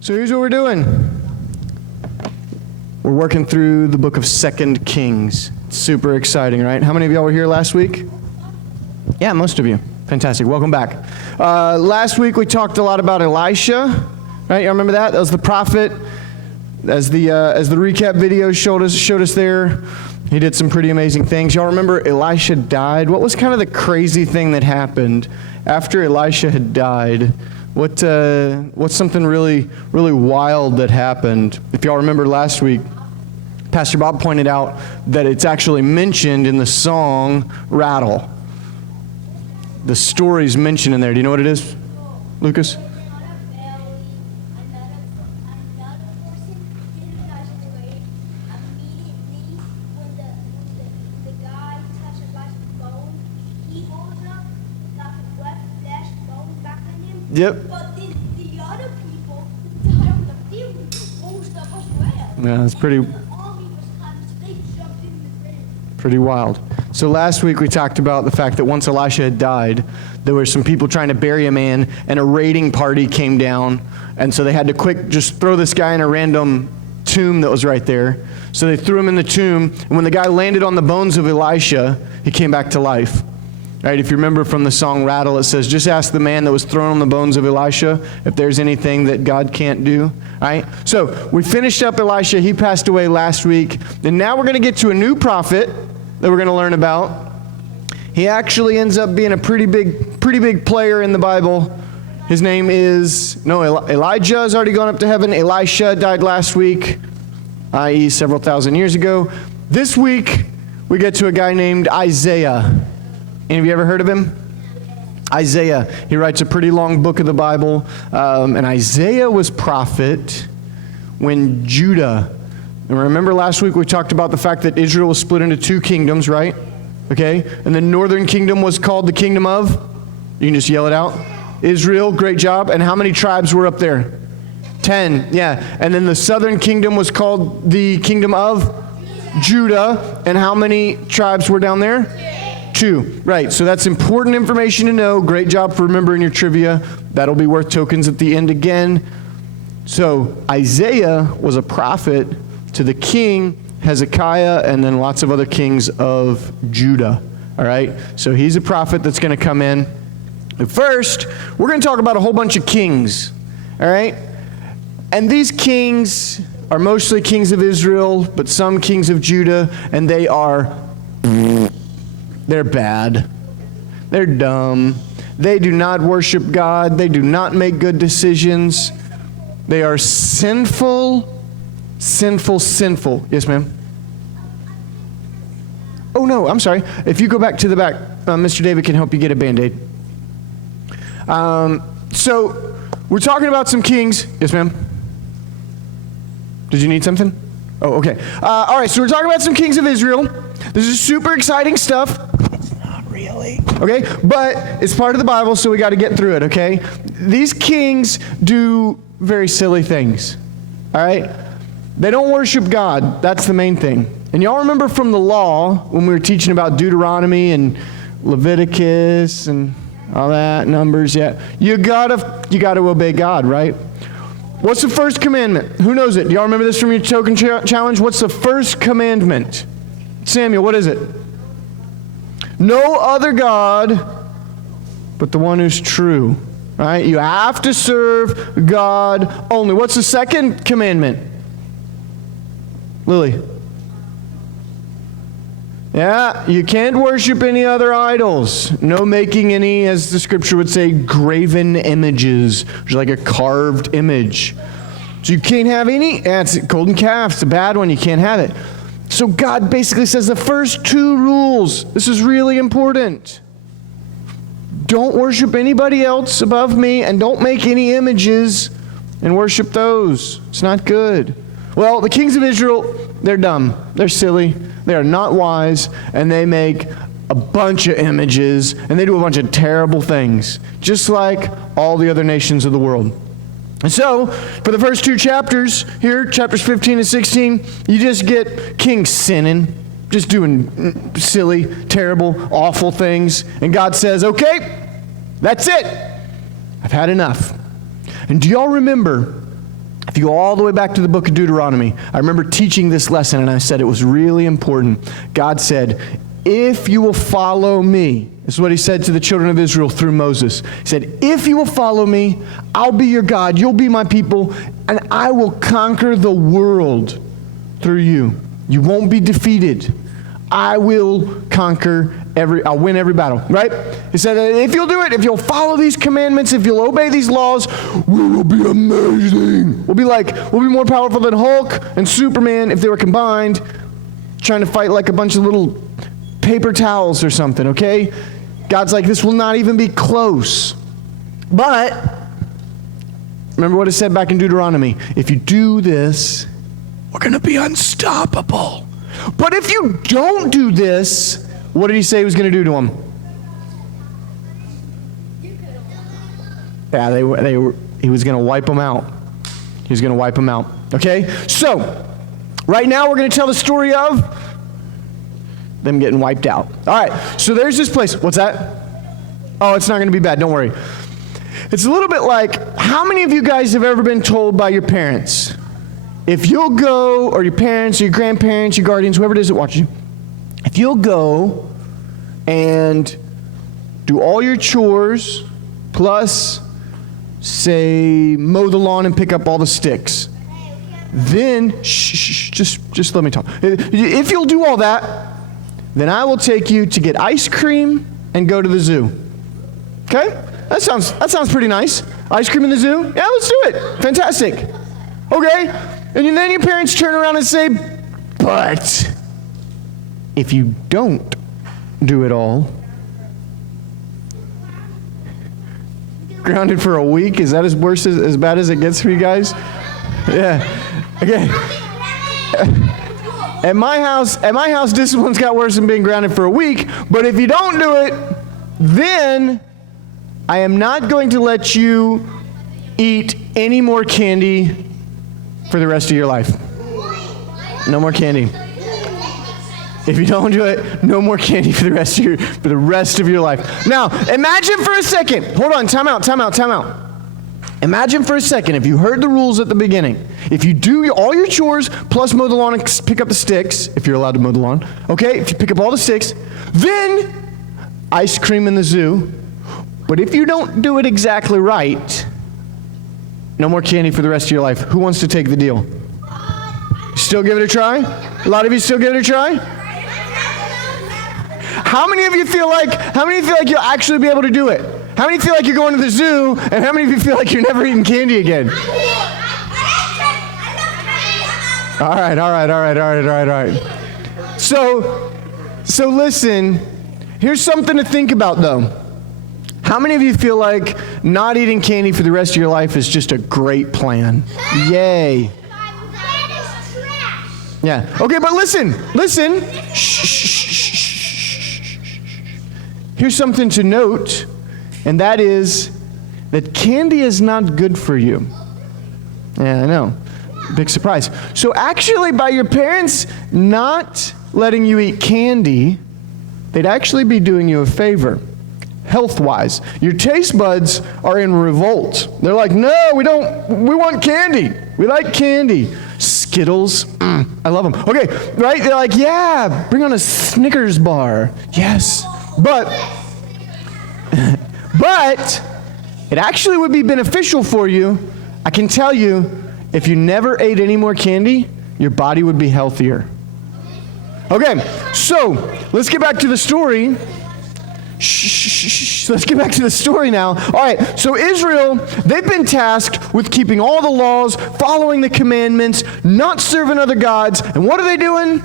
So here's what we're doing. We're working through the book of 2 Kings. It's super exciting, right? How many of y'all were here last week? Yeah, most of you. Fantastic. Welcome back. Last week we talked a lot about Elisha, right? Y'all remember that? That was the prophet. As the recap video showed us there, he did some pretty amazing things. Y'all remember Elisha died? What was kind of the crazy thing that happened after Elisha had died? What's something really, really wild that happened? If y'all remember last week, Pastor Bob pointed out that it's actually mentioned in the song Rattle. The story's mentioned in there. Do you know what it is, Lucas? Yep. But then the other people died on the field and rose up as well. Yeah, it's pretty. The army was kind of, they jumped in the ring. Pretty wild. So last week we talked about the fact that once Elisha had died, there were some people trying to bury a man, and a raiding party came down, and so they had to just throw this guy in a random tomb that was right there. So they threw him in the tomb, and when the guy landed on the bones of Elisha, he came back to life. Right, if you remember from the song Rattle, it says, just ask the man that was thrown on the bones of Elisha if there's anything that God can't do. Right? So we finished up Elisha. He passed away last week. And now we're going to get to a new prophet that we're going to learn about. He actually ends up being a pretty big player in the Bible. His name is, Elijah has already gone up to heaven. Elisha died last week, i.e. several thousand years ago. This week, we get to a guy named Isaiah. Any of you ever heard of him? Isaiah. He writes a pretty long book of the Bible. And Isaiah was prophet when Judah. And remember last week we talked about the fact that Israel was split into two kingdoms, right? Okay? And the northern kingdom was called the kingdom of? You can just yell it out. Israel, great job. And how many tribes were up there? 10. Yeah. And then the southern kingdom was called the kingdom of Judah. And how many tribes were down there? 2. Right, so that's important information to know. Great job for remembering your trivia. That'll be worth tokens at the end again. So Isaiah was a prophet to the king Hezekiah and then lots of other kings of Judah. All right, so he's a prophet that's going to come in. But first, we're going to talk about a whole bunch of kings. All right, and these kings are mostly kings of Israel, but some kings of Judah, and they're bad. They're dumb. They do not worship God. They do not make good decisions. They are sinful. Yes, ma'am? Oh, no, I'm sorry. If you go back to the back, Mr. David can help you get a Band-Aid. So, we're talking about some kings. Yes, ma'am? Did you need something? Oh, okay. All right, so we're talking about some kings of Israel. This is super exciting stuff. It's not really. Okay, but it's part of the Bible, so we got to get through it, okay? These kings do very silly things, all right? They don't worship God. That's the main thing. And y'all remember from the law, when we were teaching about Deuteronomy and Leviticus and all that, Numbers, yeah. You gotta obey God, right? What's the first commandment? Who knows it? Do y'all remember this from your token challenge? What's the first commandment? Samuel, what is it? No other God but the one who's true. Right? You have to serve God only. What's the second commandment? Lily. Yeah, you can't worship any other idols. No making any, as the scripture would say, graven images, which is like a carved image. So you can't have any. Yeah, it's a golden calf. It's a bad one. You can't have it. So God basically says the first 2 rules. This is really important. Don't worship anybody else above me, and don't make any images and worship those. It's not good. Well, the kings of Israel, they're dumb. They're silly. They are not wise, and they make a bunch of images, and they do a bunch of terrible things, just like all the other nations of the world. And so, for the first 2 chapters here, chapters 15 and 16, you just get kings sinning, just doing silly, terrible, awful things. And God says, okay, that's it. I've had enough. And do y'all remember If you go all the way back to the book of Deuteronomy, I remember teaching this lesson and I said it was really important. God said, if you will follow me, this is what he said to the children of Israel through Moses. He said, if you will follow me, I'll be your God, you'll be my people, and I will conquer the world through you. You won't be defeated. I will I'll win every battle, right? He said, if you'll do it, if you'll follow these commandments, if you'll obey these laws, we will be amazing. We'll be more powerful than Hulk and Superman if they were combined, trying to fight like a bunch of little paper towels or something, okay? God's like, this will not even be close. But, remember what it said back in Deuteronomy, if you do this, we're going to be unstoppable. But if you don't do this, what did he say he was going to do to them? Yeah, he was going to wipe them out. He was going to wipe them out. Okay? So, right now we're going to tell the story of them getting wiped out. All right, so there's this place. What's that? Oh, it's not going to be bad. Don't worry. It's a little bit like, how many of you guys have ever been told by your parents, if you'll go, or your parents, or your grandparents, your guardians, whoever it is that watches you, if you'll go and do all your chores, plus, say, mow the lawn and pick up all the sticks, then, just let me talk. If you'll do all that, then I will take you to get ice cream and go to the zoo. Okay? That sounds pretty nice. Ice cream in the zoo? Yeah, let's do it. Fantastic. Okay? And then your parents turn around and say, but if you don't do it all, grounded for a week? Is that as bad as it gets for you guys? Yeah. Okay. At my house, discipline's got worse than being grounded for a week. But if you don't do it, then I am not going to let you eat any more candy for the rest of your life. No more candy. If you don't do it, no more candy for the rest of your life. Now, imagine for a second. Hold on, time out. Imagine for a second if you heard the rules at the beginning. If you do all your chores, plus mow the lawn and pick up the sticks, if you're allowed to mow the lawn, okay? If you pick up all the sticks, then ice cream in the zoo. But if you don't do it exactly right, no more candy for the rest of your life. Who wants to take the deal? Still give it a try? A lot of you still give it a try? How many of you feel like you'll actually be able to do it? How many feel like you're going to the zoo, and how many of you feel like you're never eating candy again? All right. So listen, here's something to think about though. How many of you feel like not eating candy for the rest of your life is just a great plan? Yay. Yeah. Okay, but listen. Shh. Here's something to note, and that is that candy is not good for you. Yeah, I know. Big surprise. So actually, by your parents not letting you eat candy, they'd actually be doing you a favor, health-wise. Your taste buds are in revolt. They're like, no, we want candy. We like candy. Skittles, I love them. Okay, right? They're like, yeah, bring on a Snickers bar. Yes. But it actually would be beneficial for you. I can tell you, if you never ate any more candy, your body would be healthier. Okay, so let's get back to the story. Let's get back to the story now. All right, so Israel, they've been tasked with keeping all the laws, following the commandments, not serving other gods. And what are they doing?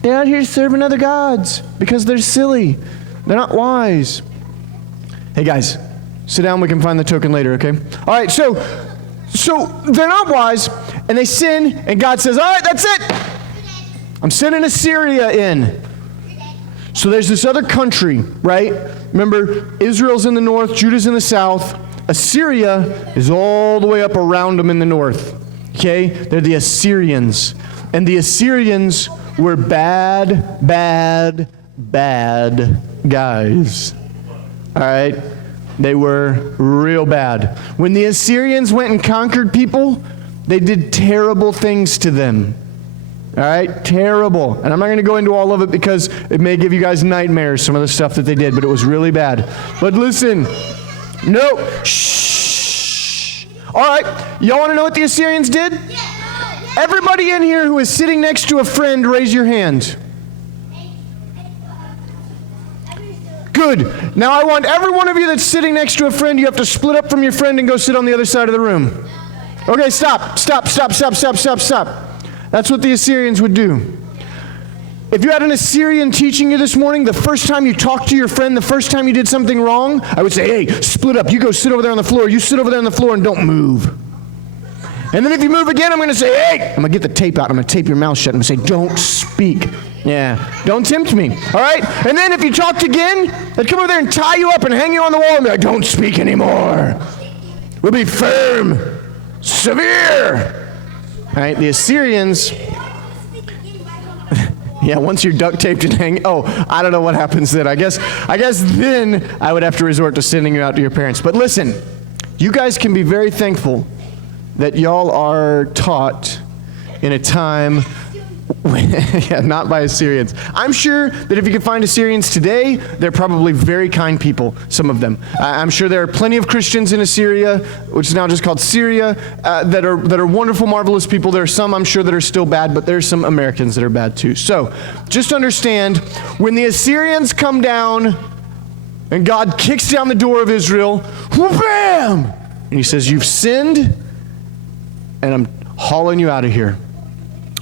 They're out here serving other gods because they're silly. They're not wise. Hey guys, sit down. We can find the token later, okay? All right, so they're not wise, and they sin, and God says, all right, that's it. I'm sending Assyria in. So there's this other country, right? Remember, Israel's in the north, Judah's in the south. Assyria is all the way up around them in the north, okay? They're the Assyrians. And the Assyrians were bad guys. All right? They were real bad. When the Assyrians went and conquered people, They did terrible things to them. All right, terrible. And I'm not going to go into all of it because it may give you guys nightmares, some of the stuff that they did, but it was really bad. But listen, no, shh. All right, y'all want to know what the Assyrians did? Everybody in here who is sitting next to a friend, raise your hand. Good. Now I want every one of you that's sitting next to a friend, you have to split up from your friend and go sit on the other side of the room. Okay, stop. That's what the Assyrians would do. If you had an Assyrian teaching you this morning, the first time you talked to your friend, the first time you did something wrong, I would say, hey, split up. You go sit over there on the floor. You sit over there on the floor and don't move. And then if you move again, I'm going to say, hey, I'm going to get the tape out. I'm going to tape your mouth shut. I'm going to say, don't speak. Yeah, don't tempt me. All right? And then if you talked again, they'd come over there and tie you up and hang you on the wall and be like, don't speak anymore. We'll be firm, severe. All right, the Assyrians, yeah, once you're duct taped and hanging, I don't know what happens then. I guess then I would have to resort to sending you out to your parents. But listen, you guys can be very thankful that y'all are taught in a time not by Assyrians. I'm sure that if you could find Assyrians today, they're probably very kind people, some of them. I'm sure there are plenty of Christians in Assyria, which is now just called Syria, that are wonderful, marvelous people. There are some, I'm sure, that are still bad, but there's some Americans that are bad too. So, just understand, when the Assyrians come down and God kicks down the door of Israel, wham! And he says, you've sinned, and I'm hauling you out of here.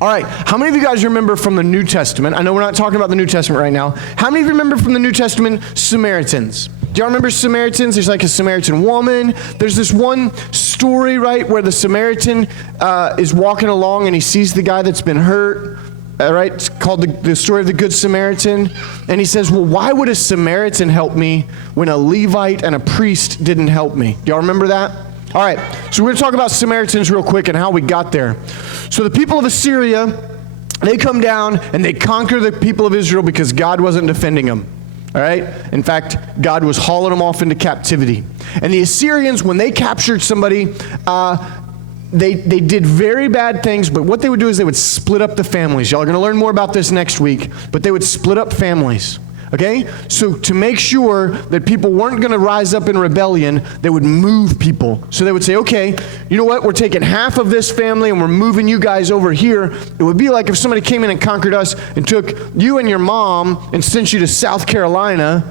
All right, how many of you guys remember from the New Testament? I know we're not talking about the New Testament right now. How many of you remember from the New Testament Samaritans? Do y'all remember Samaritans? There's like a Samaritan woman. There's this one story, right, where the Samaritan is walking along and he sees the guy that's been hurt. Right? It's called the story of the Good Samaritan. And he says, well, why would a Samaritan help me when a Levite and a priest didn't help me? Do y'all remember that? All right, so we're going to talk about Samaritans real quick and how we got there. So the people of Assyria, they come down and they conquer the people of Israel because God wasn't defending them. All right? In fact, God was hauling them off into captivity. And the Assyrians, when they captured somebody, they did very bad things, but what they would do is they would split up the families. Y'all are going to learn more about this next week, but they would split up families. Okay? So to make sure that people weren't going to rise up in rebellion, they would move people. So they would say, okay, you know what? We're taking half of this family and we're moving you guys over here. It would be like if somebody came in and conquered us and took you and your mom and sent you to South Carolina,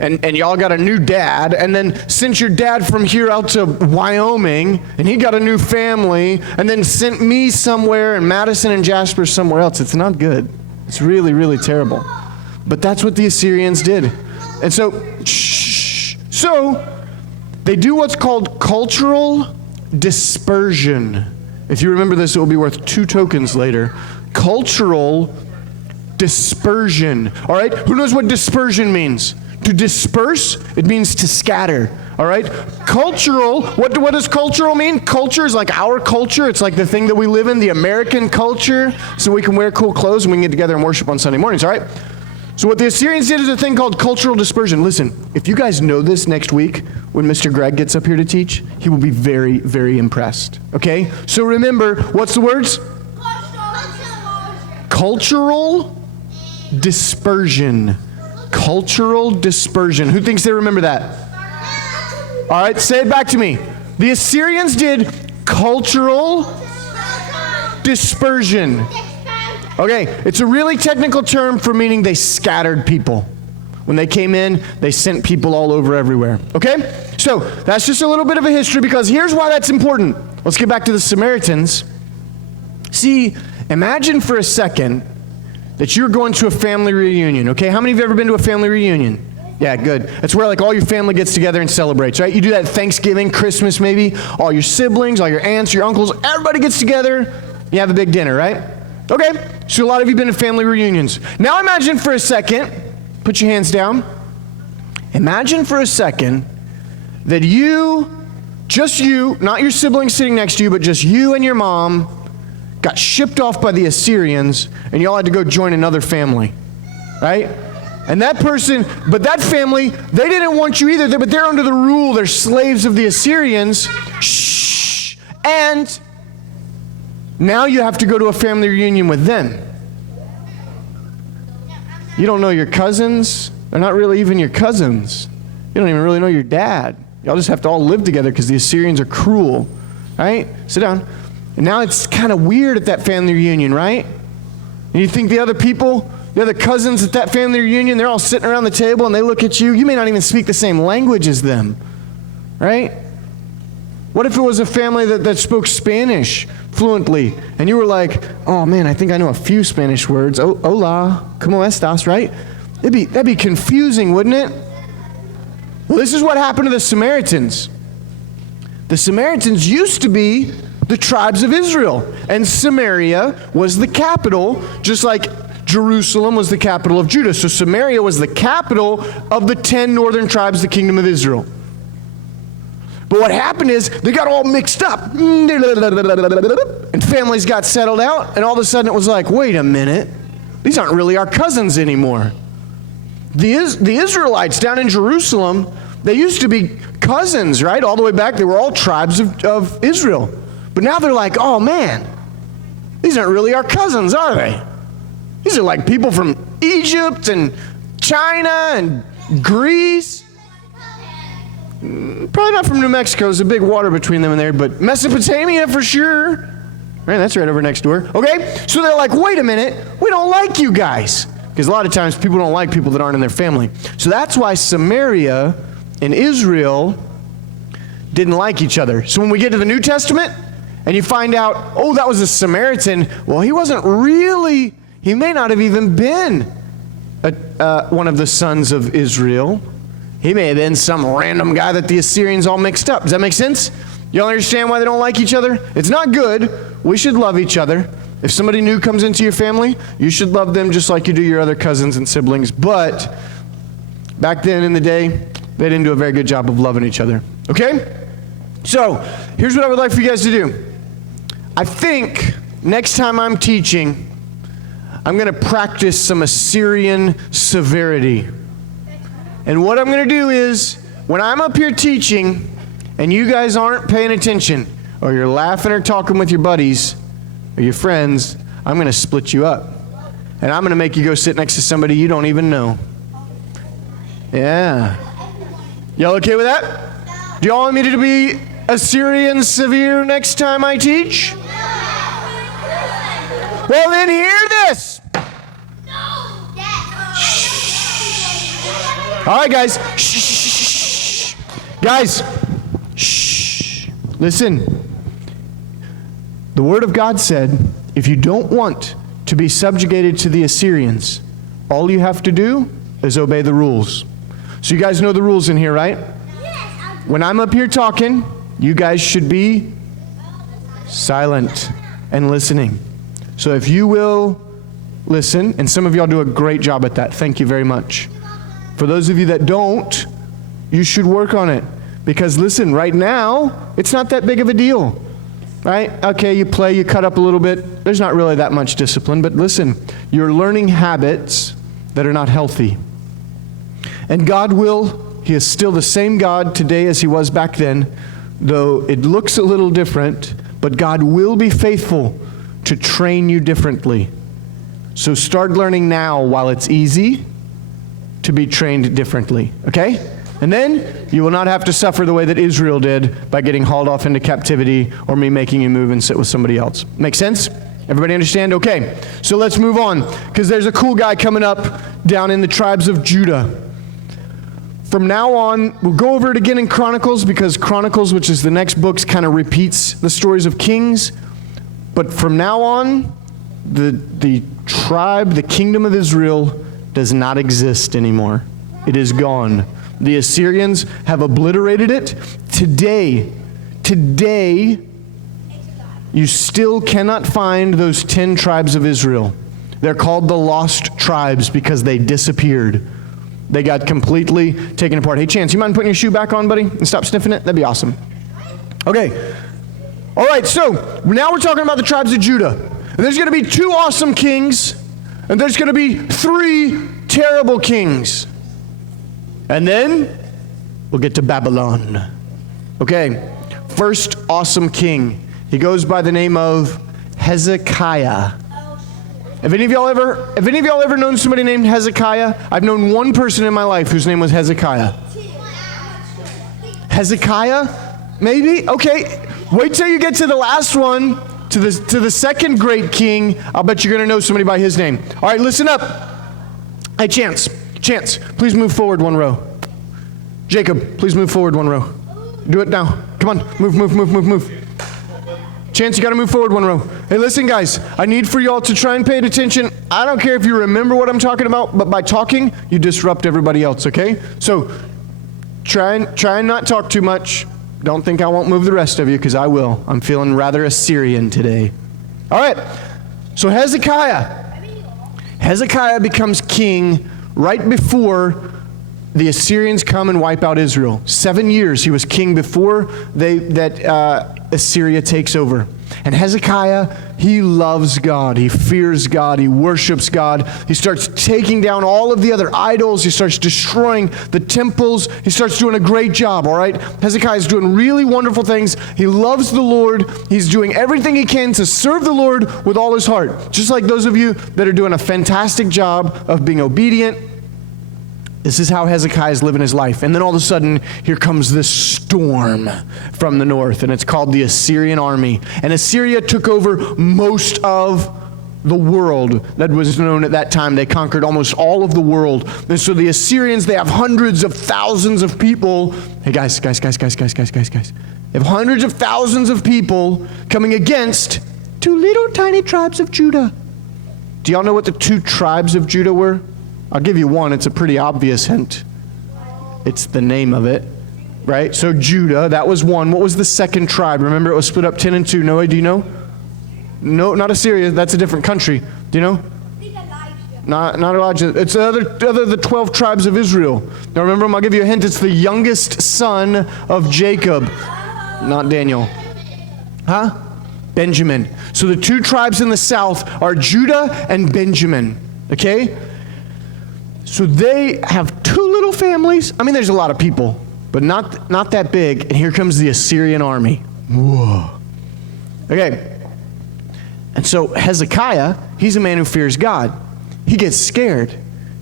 and y'all got a new dad, and then sent your dad from here out to Wyoming, and he got a new family, and then sent me somewhere, and Madison and Jasper somewhere else. It's not good. It's really, really terrible. But that's what the Assyrians did. And so they do what's called cultural dispersion. If you remember this, it will be worth 2 tokens later. Cultural dispersion. All right? Who knows what dispersion means? To disperse, it means to scatter. All right? Cultural, what does cultural mean? Culture is like our culture. It's like the thing that we live in, the American culture, so we can wear cool clothes and we can get together and worship on Sunday mornings. All right? So what the Assyrians did is a thing called cultural dispersion. Listen, if you guys know this next week, when Mr. Greg gets up here to teach, he will be very, very impressed. Okay? So remember, what's the words? Cultural dispersion. Cultural dispersion. Who thinks they remember that? All right, say it back to me. The Assyrians did cultural dispersion. Okay, it's a really technical term for meaning they scattered people. When they came in, they sent people all over everywhere. Okay? So, that's just a little bit of a history because here's why that's important. Let's get back to the Samaritans. See, imagine for a second that you're going to a family reunion, okay? How many of you have ever been to a family reunion? Yeah, good. That's where like all your family gets together and celebrates, right? You do that at Thanksgiving, Christmas maybe. All your siblings, all your aunts, your uncles, everybody gets together. You have a big dinner, right? Okay, so a lot of you have been to family reunions. Now imagine for a second, put your hands down. Imagine for a second that just you, not your siblings sitting next to you, but just you and your mom got shipped off by the Assyrians and y'all had to go join another family, right? And that family, they didn't want you either, but they're under the rule, they're slaves of the Assyrians. And Now you have to go to a family reunion with them. You don't know your cousins. They're not really even your cousins. You don't even really know your dad. Y'all just have to all live together because the Assyrians are cruel. Right? Sit down. And now it's kind of weird at that family reunion, right? And you think the other people, the other cousins at that family reunion, they're all sitting around the table and they look at you. You may not even speak the same language as them. Right? What if it was a family that spoke Spanish fluently, and you were like, oh man, I think I know a few Spanish words. Hola, ¿cómo estás, right? That'd be confusing, wouldn't it? Well, this is what happened to the Samaritans. The Samaritans used to be the tribes of Israel, and Samaria was the capital, just like Jerusalem was the capital of Judah. So Samaria was the capital of the 10 northern tribes, the kingdom of Israel. But what happened is they got all mixed up. And families got settled out. And all of a sudden it was like, wait a minute. These aren't really our cousins anymore. The Israelites down in Jerusalem, they used to be cousins, right? All the way back. They were all tribes of Israel. But now they're like, oh man, these aren't really our cousins, are they? These are like people from Egypt and China and Greece. Probably not from New Mexico. There's a big water between them and there, but Mesopotamia for sure. Right, that's right over next door. Okay, so they're like, wait a minute, we don't like you guys. Because a lot of times people don't like people that aren't in their family. So that's why Samaria and Israel didn't like each other. So when we get to the New Testament and you find out, oh, that was a Samaritan, well, he may not have even been one of the sons of Israel. He may have been some random guy that the Assyrians all mixed up. Does that make sense? Y'all understand why they don't like each other? It's not good. We should love each other. If somebody new comes into your family, you should love them just like you do your other cousins and siblings. But back then in the day, they didn't do a very good job of loving each other. Okay? So, here's what I would like for you guys to do. I think next time I'm teaching, I'm going to practice some Assyrian severity. And what I'm going to do is, when I'm up here teaching, and you guys aren't paying attention, or you're laughing or talking with your buddies, or your friends, I'm going to split you up. And I'm going to make you go sit next to somebody you don't even know. Yeah. Y'all okay with that? Do y'all want me to be Assyrian severe next time I teach? Well, then hear this. All right, guys. Shh. Guys, shh. Listen. The Word of God said, if you don't want to be subjugated to the Assyrians, all you have to do is obey the rules. So you guys know the rules in here, right? When I'm up here talking, you guys should be silent and listening. So if you will listen, and some of y'all do a great job at that. Thank you very much. For those of you that don't, you should work on it. Because listen, right now, it's not that big of a deal. Right? Okay, you play, you cut up a little bit. There's not really that much discipline. But listen, you're learning habits that are not healthy. And God He is still the same God today as He was back then, though it looks a little different. But God will be faithful to train you differently. So start learning now while it's easy to be trained differently, okay? And then you will not have to suffer the way that Israel did by getting hauled off into captivity or me making you move and sit with somebody else. Make sense? Everybody understand? Okay, so let's move on, because there's a cool guy coming up down in the tribes of Judah. From now on, we'll go over it again in Chronicles, because Chronicles, which is the next book, kind of repeats the stories of Kings. But from now on, the tribe, the kingdom of Israel, does not exist anymore. It is gone. The Assyrians have obliterated it. Today, you still cannot find those 10 tribes of Israel. They're called the lost tribes because they disappeared. They got completely taken apart. Hey, Chance, you mind putting your shoe back on, buddy, and stop sniffing it? That'd be awesome. Okay. All right, so now we're talking about the tribes of Judah. And there's going to be 2 awesome kings, and there's going to be 3 terrible kings. And then we'll get to Babylon. Okay, first awesome king. He goes by the name of Hezekiah. Have any of y'all ever known somebody named Hezekiah? I've known one person in my life whose name was Hezekiah. Hezekiah? Maybe? Okay. Wait till you get to the last one, to the second great king. I'll bet you're going to know somebody by his name. All right, listen up. Hey, Chance, please move forward one row. Jacob, please move forward one row. Do it now. Come on, move. Chance, you got to move forward one row. Hey, listen, guys, I need for y'all to try and pay attention. I don't care if you remember what I'm talking about, but by talking, you disrupt everybody else, okay? So try and not talk too much. Don't think I won't move the rest of you, because I will. I'm feeling rather Assyrian today. All right, so Hezekiah becomes king right before the Assyrians come and wipe out Israel. 7 years he was king before Assyria takes over. And Hezekiah, he loves God. He fears God. He worships God. He starts taking down all of the other idols. He starts destroying the temples. He starts doing a great job, all right? Hezekiah is doing really wonderful things. He loves the Lord. He's doing everything he can to serve the Lord with all his heart. Just like those of you that are doing a fantastic job of being obedient. This is how Hezekiah is living his life. And then all of a sudden, here comes this storm from the north, and it's called the Assyrian army. And Assyria took over most of the world that was known at that time. They conquered almost all of the world. And so the Assyrians, they have hundreds of thousands of people. Hey, guys. They have hundreds of thousands of people coming against 2 little tiny tribes of Judah. Do y'all know what the 2 tribes of Judah were? I'll give you one. It's a pretty obvious hint. It's the name of it, right? So Judah, that was one. What was the second tribe? Remember, it was split up 10 and 2. Noah, do you know? No, not Assyria. That's a different country. Do you know? Not Elijah. It's the 12 tribes of Israel. Now remember, I'll give you a hint. It's the youngest son of Jacob, not Daniel. Huh? Benjamin. So the 2 tribes in the south are Judah and Benjamin. Okay? So they have 2 little families. I mean, there's a lot of people, but not that big. And here comes the Assyrian army. Whoa. Okay. And so Hezekiah, he's a man who fears God. He gets scared.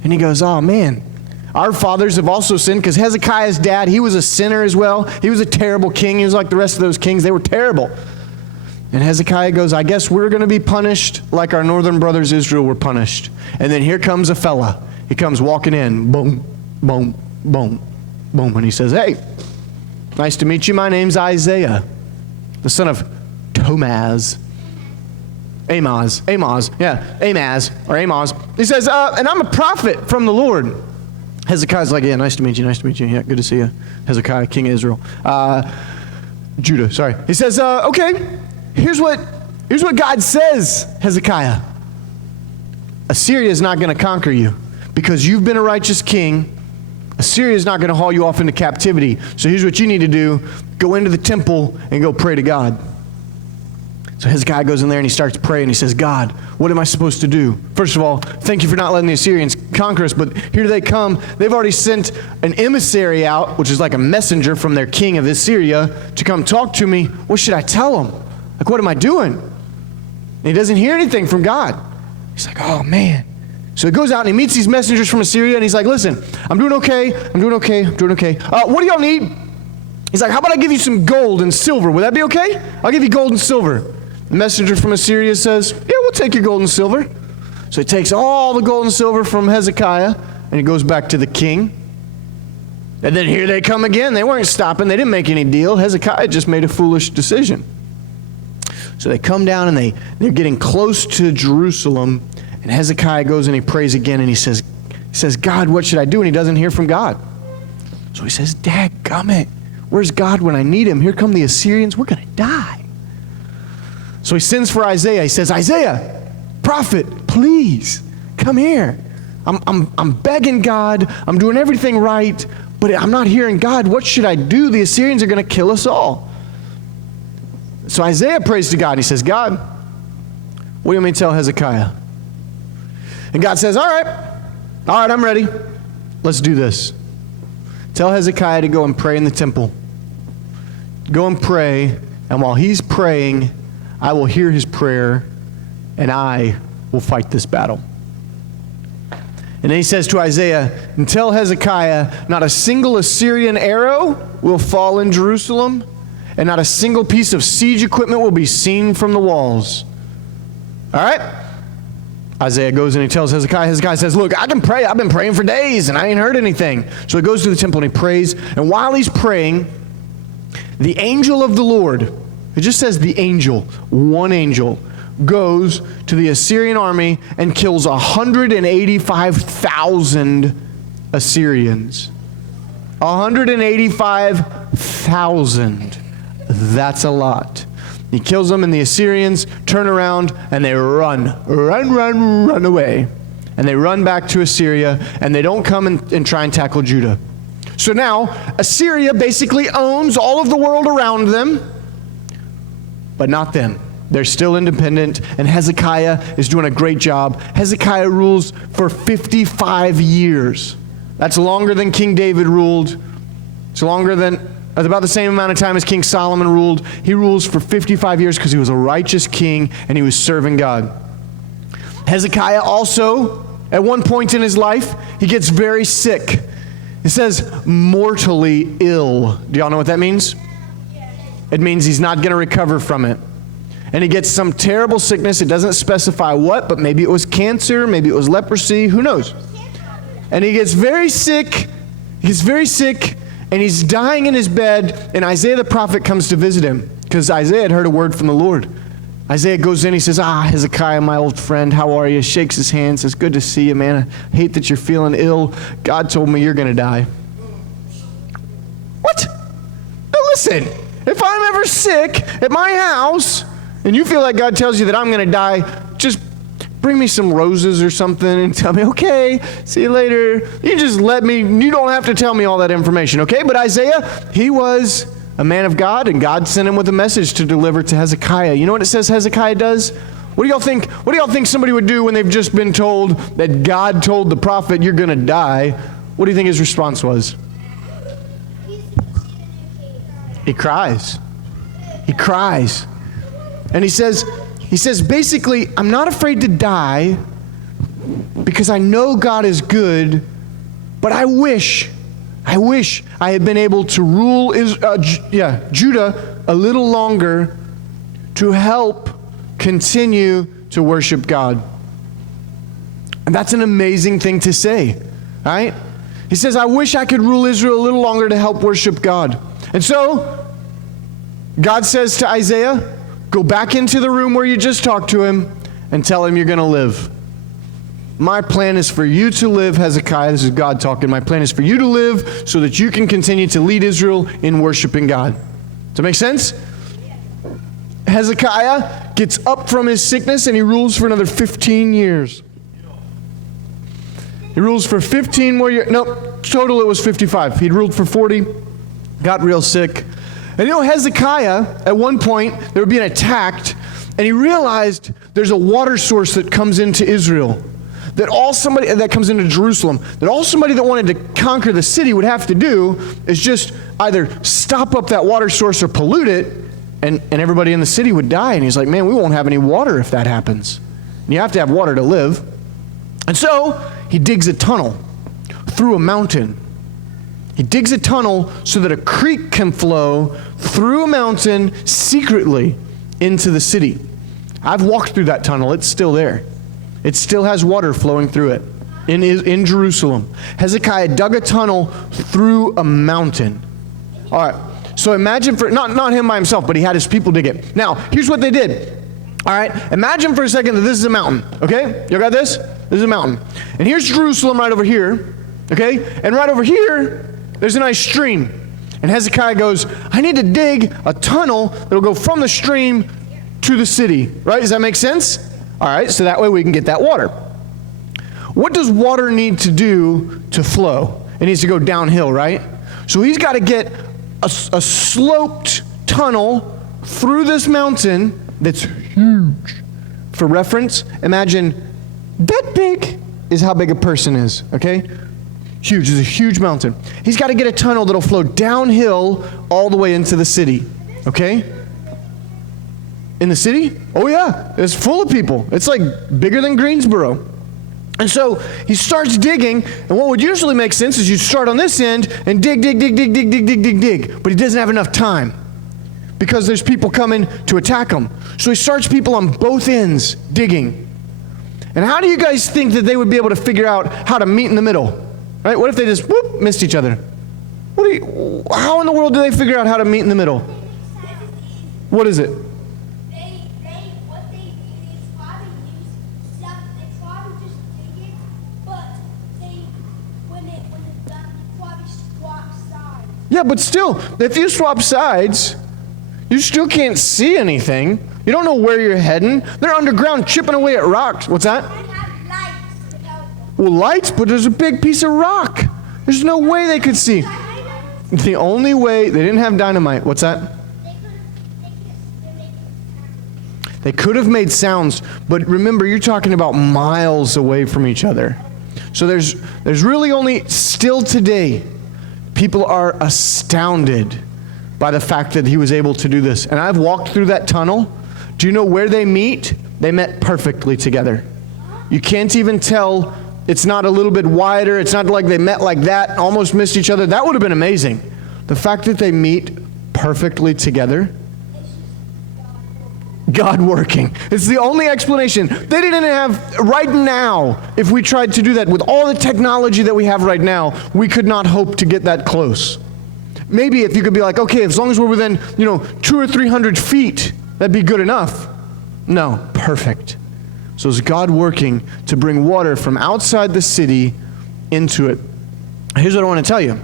And he goes, oh man, our fathers have also sinned, because Hezekiah's dad, he was a sinner as well. He was a terrible king. He was like the rest of those kings. They were terrible. And Hezekiah goes, I guess we're going to be punished like our northern brothers Israel were punished. And then here comes a fella. He comes walking in, boom, boom, boom, boom. And he says, hey, nice to meet you. My name's Isaiah, the son of Amos. Amos. He says, and I'm a prophet from the Lord. Hezekiah's like, yeah, nice to meet you. Yeah, good to see you. Hezekiah, king of Israel. Judah, sorry. He says, okay, here's what God says, Hezekiah. Assyria is not going to conquer you. Because you've been a righteous king, Assyria is not going to haul you off into captivity. So here's what you need to do. Go into the temple and go pray to God. So Hezekiah goes in there and he starts praying. He says, God, what am I supposed to do? First of all, thank you for not letting the Assyrians conquer us, but here they come. They've already sent an emissary out, which is like a messenger from their king of Assyria, to come talk to me. What should I tell them? Like, what am I doing? And he doesn't hear anything from God. He's like, oh man. So he goes out and he meets these messengers from Assyria, and he's like, listen, I'm doing okay. What do y'all need? He's like, how about I give you some gold and silver? Would that be okay? I'll give you gold and silver. The messenger from Assyria says, yeah, we'll take your gold and silver. So he takes all the gold and silver from Hezekiah, and he goes back to the king. And then here they come again. They weren't stopping. They didn't make any deal. Hezekiah just made a foolish decision. So they come down, and they're getting close to Jerusalem. And Hezekiah goes and he prays again, and he says, God, what should I do? And he doesn't hear from God. So he says, dadgummit, where's God when I need him? Here come the Assyrians. We're going to die. So he sends for Isaiah. He says, Isaiah, prophet, please come here. I'm begging God. I'm doing everything right, but I'm not hearing God. What should I do? The Assyrians are going to kill us all. So Isaiah prays to God. He says, God, what do you want me to tell Hezekiah? And God says, all right, I'm ready. Let's do this. Tell Hezekiah to go and pray in the temple. Go and pray, and while he's praying, I will hear his prayer, and I will fight this battle. And then he says to Isaiah, and tell Hezekiah, not a single Assyrian arrow will fall in Jerusalem, and not a single piece of siege equipment will be seen from the walls. All right? Isaiah goes and he tells Hezekiah. Hezekiah says, look, I can pray. I've been praying for days, and I ain't heard anything. So he goes to the temple and he prays, and while he's praying, the angel of the Lord, it just says the angel, one angel, goes to the Assyrian army and kills 185,000 Assyrians. 185,000. That's a lot. He kills them, and the Assyrians turn around and they run away. And they run back to Assyria, and they don't come and try and tackle Judah. So now, Assyria basically owns all of the world around them, but not them. They're still independent, and Hezekiah is doing a great job. Hezekiah rules for 55 years. That's longer than King David ruled. It's about the same amount of time as King Solomon ruled. He rules for 55 years because he was a righteous king and he was serving God. Hezekiah also, at one point in his life, he gets very sick. It says mortally ill. Do y'all know what that means? It means he's not going to recover from it. And he gets some terrible sickness. It doesn't specify what, but maybe it was cancer, maybe it was leprosy, who knows? And he gets very sick. And he's dying in his bed, and Isaiah the prophet comes to visit him because Isaiah had heard a word from the Lord. Isaiah goes in, he says, Hezekiah, my old friend, how are you? Shakes his hand, says, good to see you, man. I hate that you're feeling ill. God told me you're going to die. What? Now listen, if I'm ever sick at my house, and you feel like God tells you that I'm going to die, just bring me some roses or something and tell me, okay, see you later. You just you don't have to tell me all that information, okay? But Isaiah, he was a man of God, and God sent him with a message to deliver to Hezekiah. You know what it says Hezekiah does? What do y'all think? What do y'all think somebody would do when they've just been told that God told the prophet you're going to die? What do you think his response was? He cries. He cries. And he says basically, I'm not afraid to die because I know God is good, but I wish I had been able to rule Judah a little longer to help continue to worship God. And that's an amazing thing to say, right? He says, I wish I could rule Israel a little longer to help worship God. And so, God says to Isaiah, go back into the room where you just talked to him and tell him you're going to live. My plan is for you to live, Hezekiah. This is God talking. My plan is for you to live so that you can continue to lead Israel in worshiping God. Does that make sense? Hezekiah gets up from his sickness and he rules for another 15 years. He rules for 15 more years. No, total it was 55. He'd ruled for 40, got real sick. And you know, Hezekiah, at one point, they were being attacked, and he realized there's a water source that comes into Israel, that comes into Jerusalem, that all somebody that wanted to conquer the city would have to do is just either stop up that water source or pollute it, and everybody in the city would die. And he's like, man, we won't have any water if that happens. And you have to have water to live. And so, he digs a tunnel through a mountain. He digs a tunnel so that a creek can flow through a mountain secretly into the city. I've walked through that tunnel. It's still there. It still has water flowing through it in Jerusalem. Hezekiah dug a tunnel through a mountain. All right. So imagine not him by himself, but he had his people dig it. Now, here's what they did. All right. Imagine for a second that this is a mountain. Okay? You got this? This is a mountain. And here's Jerusalem right over here. Okay? And right over here, there's a nice stream. And Hezekiah goes, I need to dig a tunnel that'll go from the stream to the city. Right? Does that make sense? All right, so that way we can get that water. What does water need to do to flow? It needs to go downhill, right? So he's got to get a sloped tunnel through this mountain that's huge. For reference, imagine that big is how big a person is, okay? Huge. It's a huge mountain. He's got to get a tunnel that'll flow downhill all the way into the city. Okay? In the city? Oh yeah, it's full of people. It's like bigger than Greensboro. And so he starts digging, and what would usually make sense is you start on this end and dig. But he doesn't have enough time because there's people coming to attack him. So he starts people on both ends digging. And how do you guys think that they would be able to figure out how to meet in the middle? Right? What if they just missed each other? How in the world do they figure out how to meet in the middle? What is it? What they do is probably use stuff. They probably just dig it, but when it's done, they probably swap sides. Yeah, but still, if you swap sides, you still can't see anything. You don't know where you're heading. They're underground chipping away at rocks. What's that? They have lights to help them. Well, lights, but there's a big piece of rock. There's no way they could see. The only way, they didn't have dynamite. What's that? They could have made sounds, but remember, you're talking about miles away from each other. So there's really only, still today, people are astounded by the fact that he was able to do this. And I've walked through that tunnel. Do you know where they meet? They met perfectly together. You can't even tell. It's not a little bit wider. It's not like they met like that, almost missed each other. That would have been amazing. The fact that they meet perfectly together, God working. It's the only explanation. They didn't have, right now, if we tried to do that with all the technology that we have right now, we could not hope to get that close. Maybe if you could be like, okay, as long as we're within, 200 or 300 feet, that'd be good enough. No, perfect. So it's God working to bring water from outside the city into it. Here's what I want to tell you.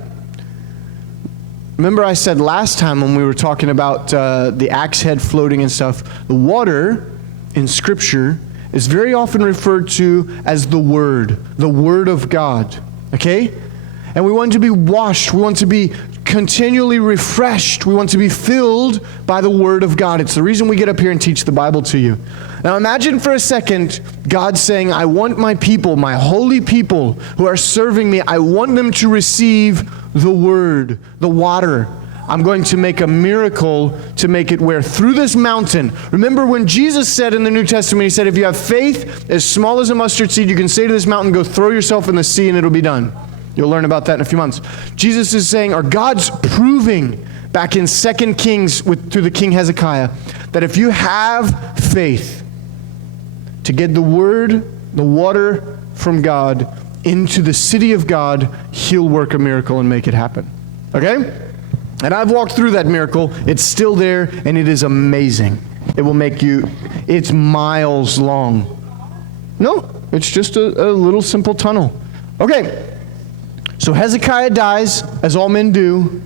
Remember I said last time when we were talking about the axe head floating and stuff, the water in Scripture is very often referred to as the Word of God, okay? And we want to be washed, we want to be continually refreshed, we want to be filled by the Word of God. It's the reason we get up here and teach the Bible to you. Now imagine for a second God saying, I want my people, my holy people who are serving me, I want them to receive the Word, the water. I'm going to make a miracle to make it where through this mountain. Remember when Jesus said in the New Testament, he said, if you have faith as small as a mustard seed, you can say to this mountain, go throw yourself in the sea and it'll be done. You'll learn about that in a few months. Jesus is saying, or God's proving back in 2 Kings through the King Hezekiah, that if you have faith to get the Word, the water from God, into the city of God, He'll work a miracle and make it happen. Okay? And I've walked through that miracle. It's still there, and it is amazing. It will make you, it's miles long. No, it's just a little simple tunnel. Okay, so Hezekiah dies, as all men do,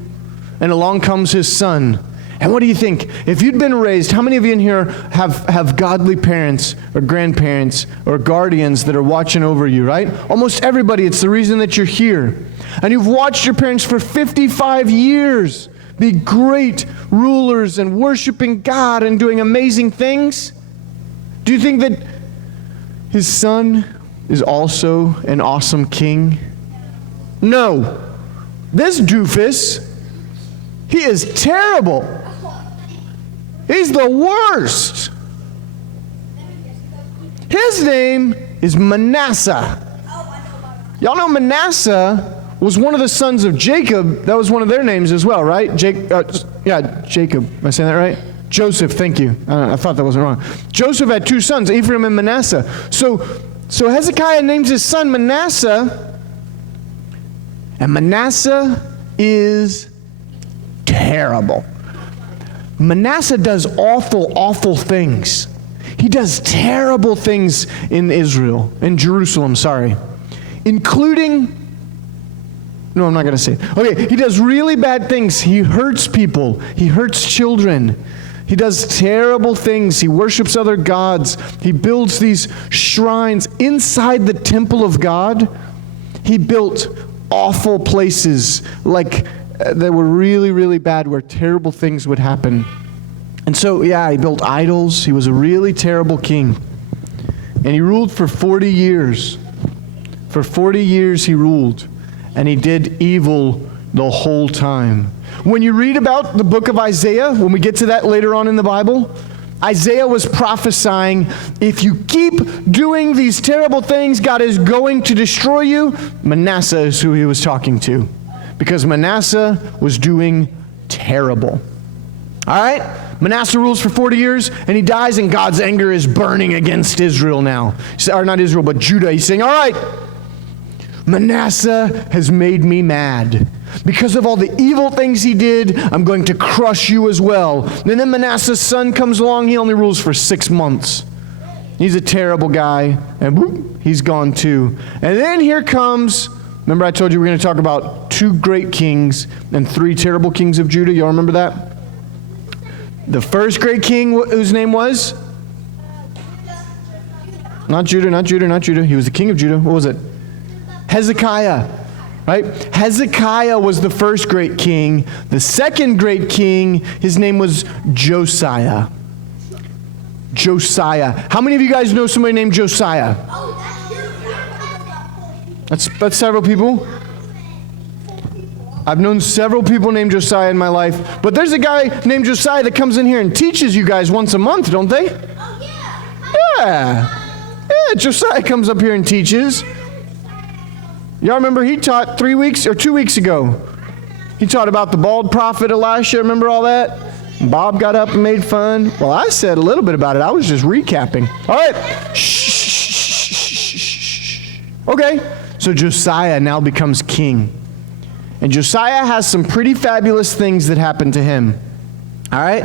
and along comes his son. And what do you think? If you'd been raised, how many of you in here have godly parents or grandparents or guardians that are watching over you, right? Almost everybody. It's the reason that you're here. And you've watched your parents for 55 years be great rulers and worshiping God and doing amazing things. Do you think that his son is also an awesome king? No. This doofus, he is terrible. He's the worst. His name is Manasseh. Y'all know Manasseh was one of the sons of Jacob. That was one of their names as well, right? Jacob. Am I saying that right? Joseph, thank you. I thought that wasn't wrong. Joseph had two sons, Ephraim and Manasseh. So Hezekiah names his son Manasseh, and Manasseh is terrible. Manasseh does awful, awful things. He does terrible things in Jerusalem, including, no, I'm not going to say it. Okay, he does really bad things. He hurts people. He hurts children. He does terrible things. He worships other gods. He builds these shrines inside the temple of God. He built awful places that were really, really bad, where terrible things would happen. And so, he built idols. He was a really terrible king. And he ruled for 40 years. For 40 years he ruled. And he did evil the whole time. When you read about the book of Isaiah, when we get to that later on in the Bible, Isaiah was prophesying, if you keep doing these terrible things, God is going to destroy you. Manasseh is who he was talking to, because Manasseh was doing terrible. All right? Manasseh rules for 40 years, and he dies, and God's anger is burning against Israel now. Or not Israel, but Judah. He's saying, all right, Manasseh has made me mad. Because of all the evil things he did, I'm going to crush you as well. And then Manasseh's son comes along. He only rules for 6 months. He's a terrible guy, and whoop, he's gone too. And then here comes, remember I told you we're going to talk about 2 great kings and 3 terrible kings of Judah. Y'all remember that? The first great king, whose name was? Not Judah. He was the king of Judah. What was it? Hezekiah. Right? Hezekiah was the first great king. The second great king, his name was Josiah. Josiah. How many of you guys know somebody named Josiah? That's several people. I've known several people named Josiah in my life, but there's a guy named Josiah that comes in here and teaches you guys once a month, don't they? Yeah. Yeah, Josiah comes up here and teaches. Y'all remember he taught 2 weeks ago. He taught about the bald prophet Elisha. Remember all that? Bob got up and made fun. Well, I said a little bit about it. I was just recapping. All right. Shh. Okay. So Josiah now becomes king. And Josiah has some pretty fabulous things that happen to him. All right?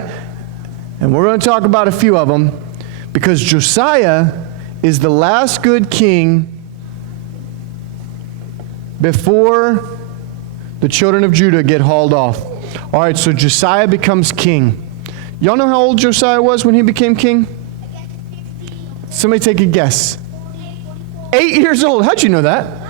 And we're going to talk about a few of them, because Josiah is the last good king before the children of Judah get hauled off. All right, so Josiah becomes king. Y'all know how old Josiah was when he became king? Somebody take a guess. 8 years old. How'd you know that?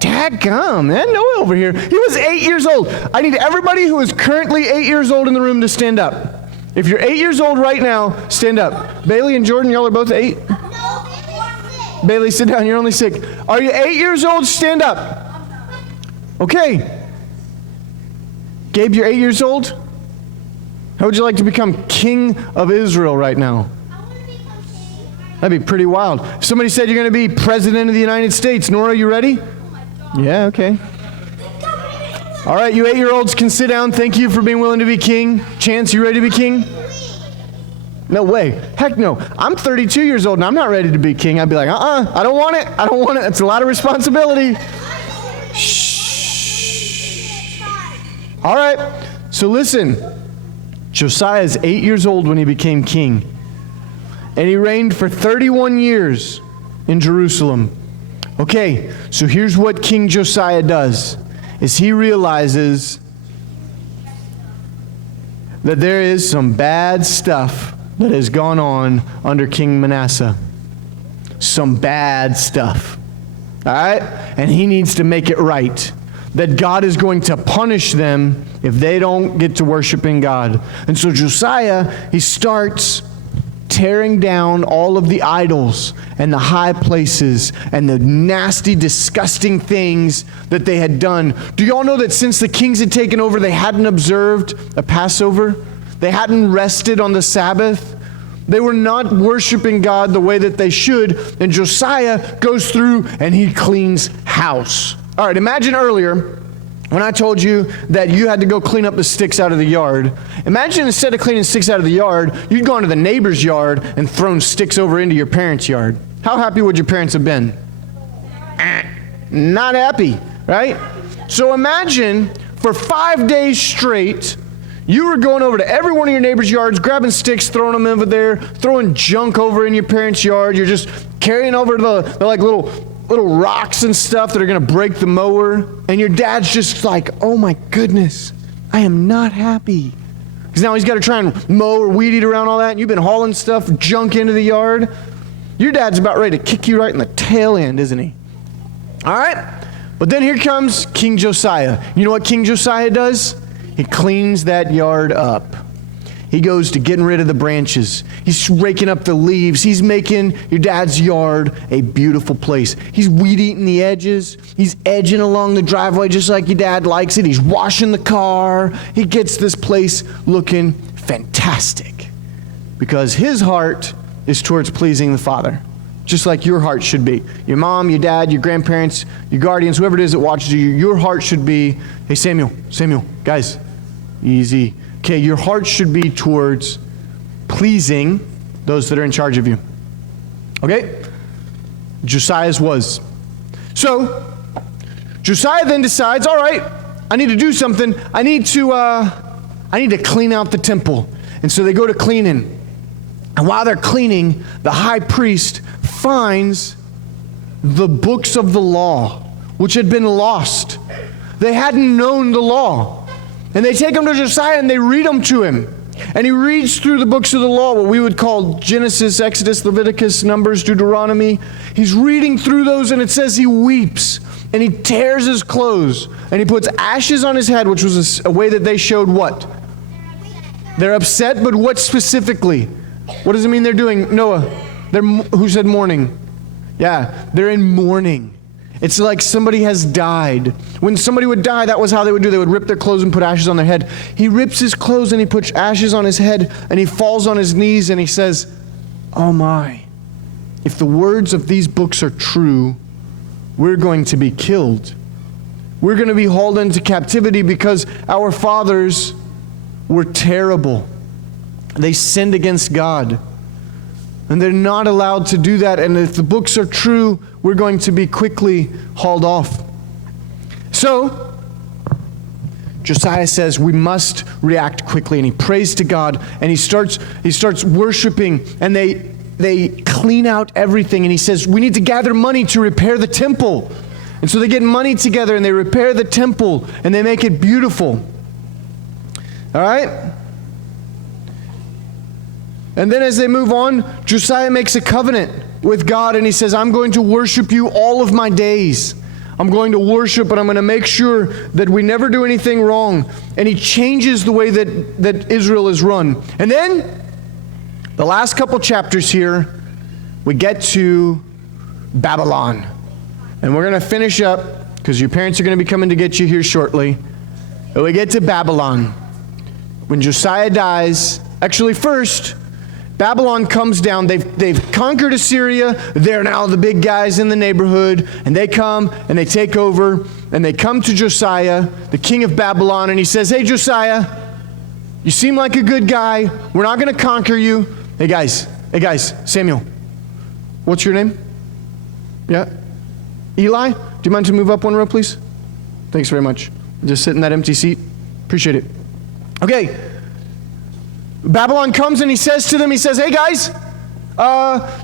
Dadgum, man. Noah over here. He was 8 years old. I need everybody who is currently 8 years old in the room to stand up. If you're 8 years old right now, stand up. Bailey and Jordan, y'all are both 8? Bailey, sit down. You're only 6. Are you 8 years old? Stand up. Okay. Gabe, you're 8 years old? How would you like to become king of Israel right now? That'd be pretty wild. If somebody said you're going to be president of the United States, Nora, you ready? Yeah, okay. All right, you 8-year-olds can sit down. Thank you for being willing to be king. Chance, you ready to be king? No way. Heck no. I'm 32 years old and I'm not ready to be king. I'd be like, I don't want it. I don't want it. It's a lot of responsibility. Shh. All right. So listen. Josiah is 8 years old when he became king. And he reigned for 31 years in Jerusalem. Okay, so here's what King Josiah does. Is he realizes that there is some bad stuff that has gone on under King Manasseh. Some bad stuff. All right? And he needs to make it right. That God is going to punish them if they don't get to worshiping God. And so Josiah, he starts tearing down all of the idols and the high places and the nasty, disgusting things that they had done. Do y'all know that since the kings had taken over, they hadn't observed a Passover? They hadn't rested on the Sabbath. They were not worshiping God the way that they should. And Josiah goes through and he cleans house. All right, imagine earlier when I told you that you had to go clean up the sticks out of the yard. Imagine instead of cleaning sticks out of the yard, you'd gone to the neighbor's yard and thrown sticks over into your parents' yard. How happy would your parents have been? Not happy, right? So imagine for 5 days straight, you were going over to every one of your neighbor's yards, grabbing sticks, throwing them over there, throwing junk over in your parents' yard. You're just carrying over the like little rocks and stuff that are going to break the mower. And your dad's just like, oh my goodness, I am not happy. Because now he's got to try and mow or weed eat around all that. And you've been hauling stuff, junk into the yard. Your dad's about ready to kick you right in the tail end, isn't he? All right. But then here comes King Josiah. You know what King Josiah does? He cleans that yard up. He goes to getting rid of the branches. He's raking up the leaves. He's making your dad's yard a beautiful place. He's weed eating the edges. He's edging along the driveway just like your dad likes it. He's washing the car. He gets this place looking fantastic because his heart is towards pleasing the Father, just like your heart should be. Your mom, your dad, your grandparents, your guardians, whoever it is that watches you, your heart should be, hey, Samuel, guys, easy. Okay, your heart should be towards pleasing those that are in charge of you. Okay? Josiah's was. So, Josiah then decides, all right, I need to do something. I need to clean out the temple. And so they go to cleaning. And while they're cleaning, the high priest finds the books of the law, which had been lost. They hadn't known the law. And they take them to Josiah and they read them to him. And he reads through the books of the law, what we would call Genesis, Exodus, Leviticus, Numbers, Deuteronomy. He's reading through those, and it says he weeps. And he tears his clothes. And he puts ashes on his head, which was a way that they showed what? They're upset, but what specifically? What does it mean they're doing? Noah, who said mourning? Yeah, they're in mourning. It's like somebody has died. When somebody would die, that was how they would do. They would rip their clothes and put ashes on their head. He rips his clothes and he puts ashes on his head, and he falls on his knees and he says, oh my, if the words of these books are true, we're going to be killed. We're going to be hauled into captivity because our fathers were terrible. They sinned against God. And they're not allowed to do that. And if the books are true, we're going to be quickly hauled off. So, Josiah says we must react quickly. And he prays to God. And he starts worshiping. And they clean out everything. And he says we need to gather money to repair the temple. And so they get money together and they repair the temple. And they make it beautiful. All right? And then as they move on, Josiah makes a covenant with God and he says, I'm going to worship you all of my days. I'm going to worship, but I'm going to make sure that we never do anything wrong. And he changes the way that Israel is run. And then, the last couple chapters here, we get to Babylon. And we're going to finish up, because your parents are going to be coming to get you here shortly. And we get to Babylon. When Josiah dies, actually first, Babylon comes down. They've conquered Assyria. They're now the big guys in the neighborhood. And they come and they take over. And they come to Josiah, the king of Babylon. And he says, hey, Josiah, you seem like a good guy. We're not going to conquer you. Hey, guys, Samuel, what's your name? Yeah? Eli? Do you mind to move up one row, please? Thanks very much. Just sit in that empty seat. Appreciate it. Okay. Babylon comes and he says to them, he says, hey guys,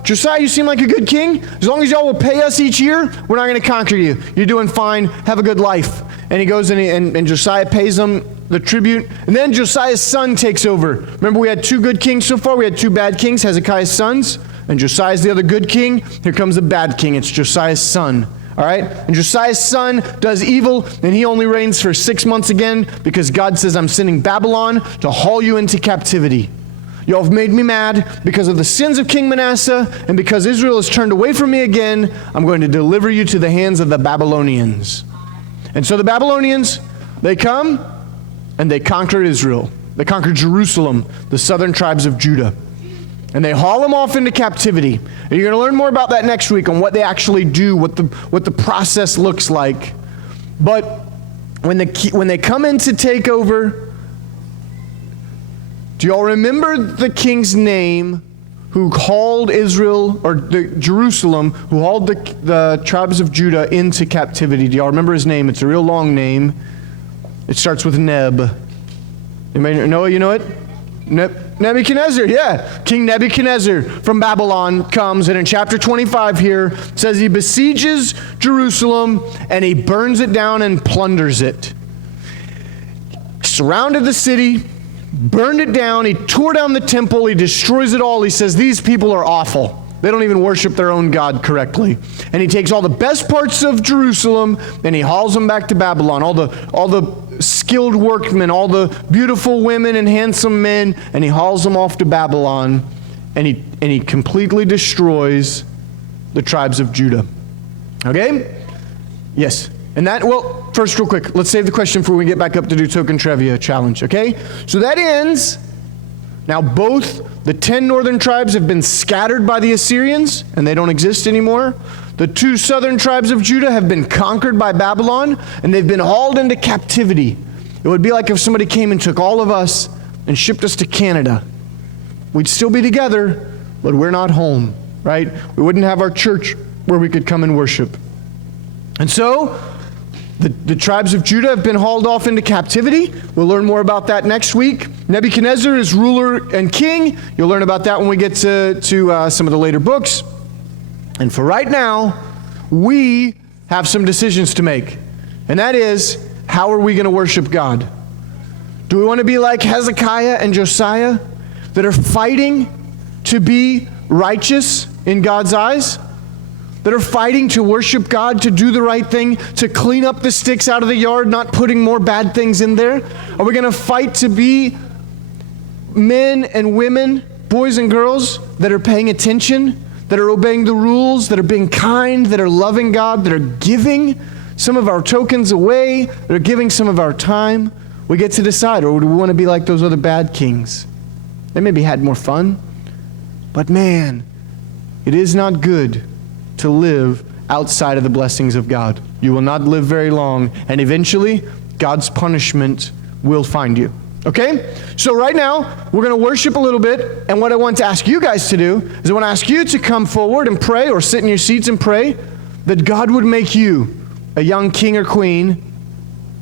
Josiah, you seem like a good king. As long as y'all will pay us each year, we're not going to conquer you. You're doing fine. Have a good life. And he goes and Josiah pays them the tribute. And then Josiah's son takes over. Remember, we had two good kings so far. We had two bad kings, Hezekiah's sons. And Josiah's the other good king. Here comes a bad king. It's Josiah's son. All right? And Josiah's son does evil, and he only reigns for 6 months again because God says, I'm sending Babylon to haul you into captivity. Y'all have made me mad because of the sins of King Manasseh, and because Israel has turned away from me again, I'm going to deliver you to the hands of the Babylonians. And so the Babylonians, they come, and they conquer Israel. They conquer Jerusalem, the southern tribes of Judah. And they haul them off into captivity. And you're going to learn more about that next week on what they actually do, what the process looks like. But when they come in to take over, do y'all remember the king's name who hauled Israel, or Jerusalem, who hauled the tribes of Judah into captivity? Do y'all remember his name? It's a real long name. It starts with Neb. Anybody know it? You know it? Nebuchadnezzar, yeah. King Nebuchadnezzar from Babylon comes, and in chapter 25 here, says he besieges Jerusalem, and he burns it down and plunders it. Surrounded the city, burned it down, he tore down the temple, he destroys it all. He says, these people are awful. They don't even worship their own God correctly. And he takes all the best parts of Jerusalem, and he hauls them back to Babylon. All the skilled workmen, all the beautiful women and handsome men, and he hauls them off to Babylon, and he completely destroys the tribes of Judah. Okay? Yes. And that, well, first real quick, let's save the question for when we get back up to do token trivia challenge, okay? So that ends Now both the 10 northern tribes have been scattered by the Assyrians, and they don't exist anymore. The 2 southern tribes of Judah have been conquered by Babylon, and they've been hauled into captivity. It would be like if somebody came and took all of us and shipped us to Canada. We'd still be together, but we're not home, right? We wouldn't have our church where we could come and worship. And so, the tribes of Judah have been hauled off into captivity. We'll learn more about that next week. Nebuchadnezzar is ruler and king. You'll learn about that when we get to some of the later books. And for right now, we have some decisions to make. And that is, how are we going to worship God? Do we want to be like Hezekiah and Josiah that are fighting to be righteous in God's eyes? That are fighting to worship God, to do the right thing, to clean up the sticks out of the yard, not putting more bad things in there? Are we going to fight to be men and women, boys and girls, that are paying attention, that are obeying the rules, that are being kind, that are loving God, that are giving some of our tokens away, that are giving some of our time? We get to decide. Or do we want to be like those other bad kings? They maybe had more fun, but man, it is not good to live outside of the blessings of God. You will not live very long, and eventually God's punishment will find you. Okay? So right now, we're going to worship a little bit, and what I want to ask you guys to do is I want to ask you to come forward and pray, or sit in your seats and pray, that God would make you a young king or queen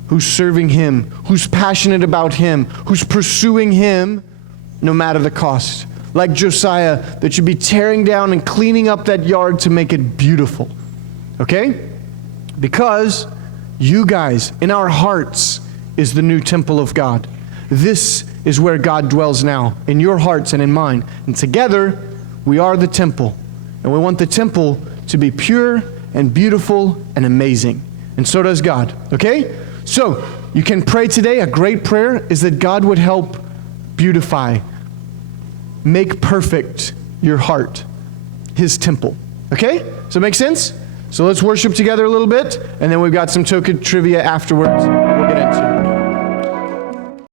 who's serving Him, who's passionate about Him, who's pursuing Him no matter the cost. Like Josiah, that should be tearing down and cleaning up that yard to make it beautiful. Okay? Because you guys, in our hearts, is the new temple of God. This is where God dwells now, in your hearts and in mine. And together, we are the temple. And we want the temple to be pure and beautiful and amazing. And so does God. Okay? So, you can pray today. A great prayer is that God would help beautify, make perfect your heart, His temple. Okay? Does that make sense? So let's worship together a little bit, and then we've got some token trivia afterwards. We'll get into it.